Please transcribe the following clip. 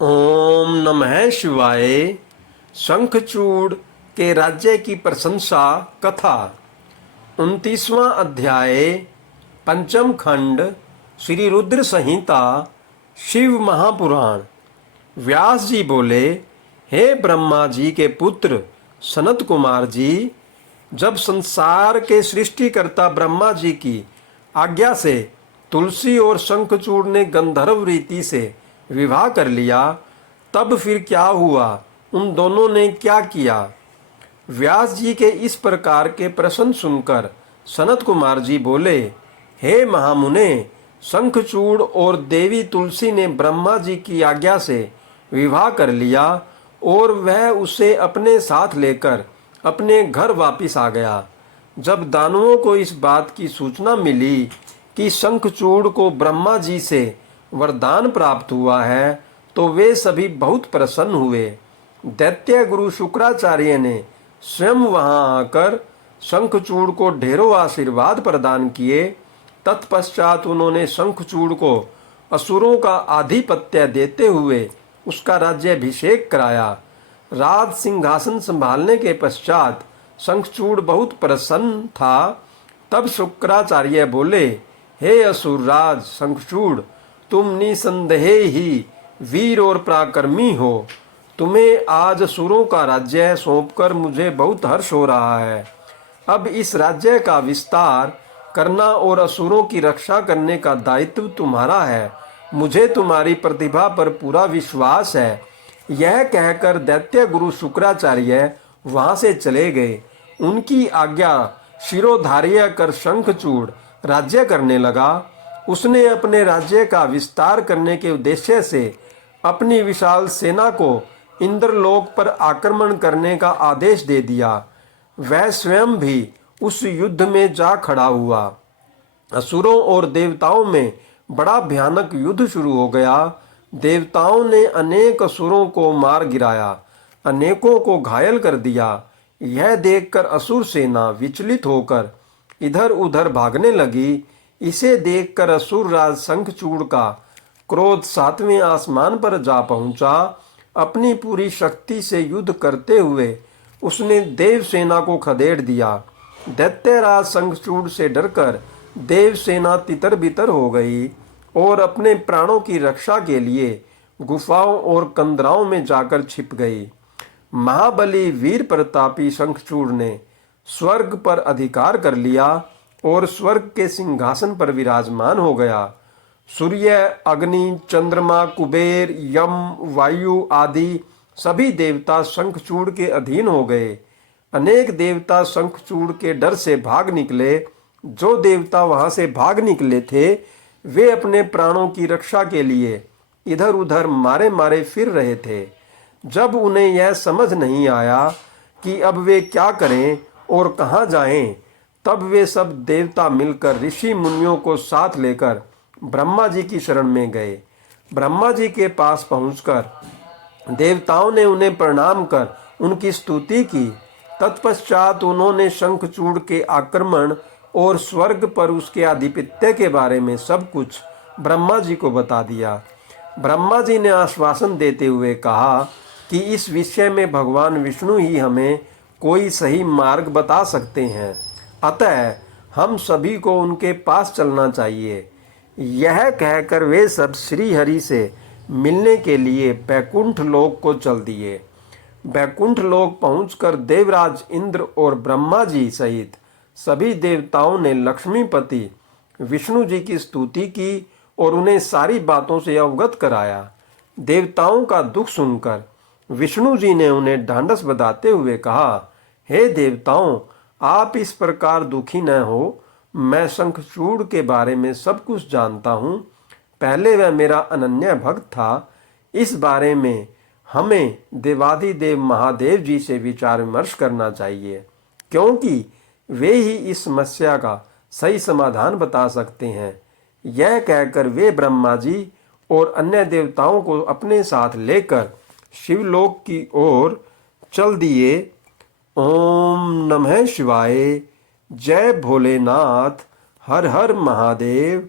ओम नमः शिवाय। शंखचूड़ के राज्य की प्रशंसा कथा। 29वां अध्याय, पंचम खंड, श्री रुद्र संहिता, शिव महापुराण। व्यास जी बोले, हे ब्रह्मा जी के पुत्र सनत कुमार जी, जब संसार के सृष्टिकर्ता ब्रह्मा जी की आज्ञा से तुलसी और शंखचूड़ ने गंधर्व रीति से विवाह कर लिया, तब फिर क्या हुआ, उन दोनों ने क्या किया। व्यास जी के इस प्रकार के प्रश्न सुनकर सनत कुमार जी बोले, हे महामुने, शंखचूड़ और देवी तुलसी ने ब्रह्मा जी की आज्ञा से विवाह कर लिया और वह उसे अपने साथ लेकर अपने घर वापिस आ गया। जब दानवों को इस बात की सूचना मिली कि शंखचूड़ को ब्रह्मा जी से वरदान प्राप्त हुआ है, तो वे सभी बहुत प्रसन्न हुए। दैत्य गुरु शुक्राचार्य ने स्वयं वहां आकर शंखचूड़ को ढेरों आशीर्वाद प्रदान किए। तत्पश्चात उन्होंने शंखचूड़ को असुरों का आधिपत्य देते हुए उसका राज्याभिषेक कराया। राज सिंहासन संभालने के पश्चात शंखचूड़ बहुत प्रसन्न था। तब शुक्राचार्य बोले, हे असुरराज शंखचूड़, तुम निसंदेह ही वीर और पराक्रमी हो। तुम्हें आज असुरों का राज्य सौंपकर मुझे बहुत हर्ष हो रहा है। अब इस राज्य का विस्तार करना और असुरों की रक्षा करने का दायित्व तुम्हारा है। मुझे तुम्हारी प्रतिभा पर पूरा विश्वास है। यह कहकर दैत्य गुरु शुक्राचार्य वहां से चले गए। उनकी आज्ञा शिरोधार्य कर शंखचूड़ राज्य करने लगा। उसने अपने राज्य का विस्तार करने के उद्देश्य से अपनी विशाल सेना को इंद्रलोक पर आक्रमण करने का आदेश दे दिया। वह स्वयं भी उस युद्ध में जा खड़ा हुआ। असुरों और देवताओं में बड़ा भयानक युद्ध शुरू हो गया। देवताओं ने अनेक असुरों को मार गिराया, अनेकों को घायल कर दिया। यह देखकर असुर सेना विचलित होकर इधर उधर भागने लगी। इसे देखकर असुर राज शंखचूड़ का क्रोध 7वें आसमान पर जा पहुंचा। अपनी पूरी शक्ति से युद्ध करते हुए उसने देव सेना को खदेड़ दिया। दैत्यराज शंखचूड़ से डरकर देव सेना तितर बितर हो गई और अपने प्राणों की रक्षा के लिए गुफाओं और कंदराओं में जाकर छिप गई। महाबली वीर प्रतापी शंखचूड़ ने स्वर्ग पर अधिकार कर लिया और स्वर्ग के सिंहासन पर विराजमान हो गया। सूर्य, अग्नि, चंद्रमा, कुबेर, यम, वायु आदि सभी देवता शंखचूड़ के अधीन हो गए। अनेक देवता शंखचूड़ के डर से भाग निकले। जो देवता वहां से भाग निकले थे, वे अपने प्राणों की रक्षा के लिए इधर उधर मारे मारे फिर रहे थे। जब उन्हें यह समझ नहीं आया कि अब वे क्या करें और कहाँ जाएं, तब वे सब देवता मिलकर ऋषि मुनियों को साथ लेकर ब्रह्मा जी की शरण में गए। ब्रह्मा जी के पास पहुंचकर देवताओं ने उन्हें प्रणाम कर उनकी स्तुति की। तत्पश्चात उन्होंने शंखचूड़ के आक्रमण और स्वर्ग पर उसके आधिपत्य के बारे में सब कुछ ब्रह्मा जी को बता दिया। ब्रह्मा जी ने आश्वासन देते हुए कहा कि इस विषय में भगवान विष्णु ही हमें कोई सही मार्ग बता सकते हैं, अतः हम सभी को उनके पास चलना चाहिए। यह कहकर वे सब श्री हरि से मिलने के लिए बैकुंठ लोक को चल दिए। बैकुंठ लोक पहुंचकर देवराज इंद्र और ब्रह्मा जी सहित सभी देवताओं ने लक्ष्मीपति विष्णु जी की स्तुति की और उन्हें सारी बातों से अवगत कराया। देवताओं का दुख सुनकर विष्णु जी ने उन्हें ढांढस बंधाते हुए कहा, हे देवताओं, आप इस प्रकार दुखी न हो। मैं शंखचूड़ के बारे में सब कुछ जानता हूँ। पहले वह मेरा अनन्य भक्त था। इस बारे में हमें देवाधिदेव महादेव जी से विचार विमर्श करना चाहिए, क्योंकि वे ही इस समस्या का सही समाधान बता सकते हैं। यह कहकर वे ब्रह्मा जी और अन्य देवताओं को अपने साथ लेकर शिवलोक की ओर चल दिए। ओम नमः शिवाय। जय भोलेनाथ। हर हर महादेव।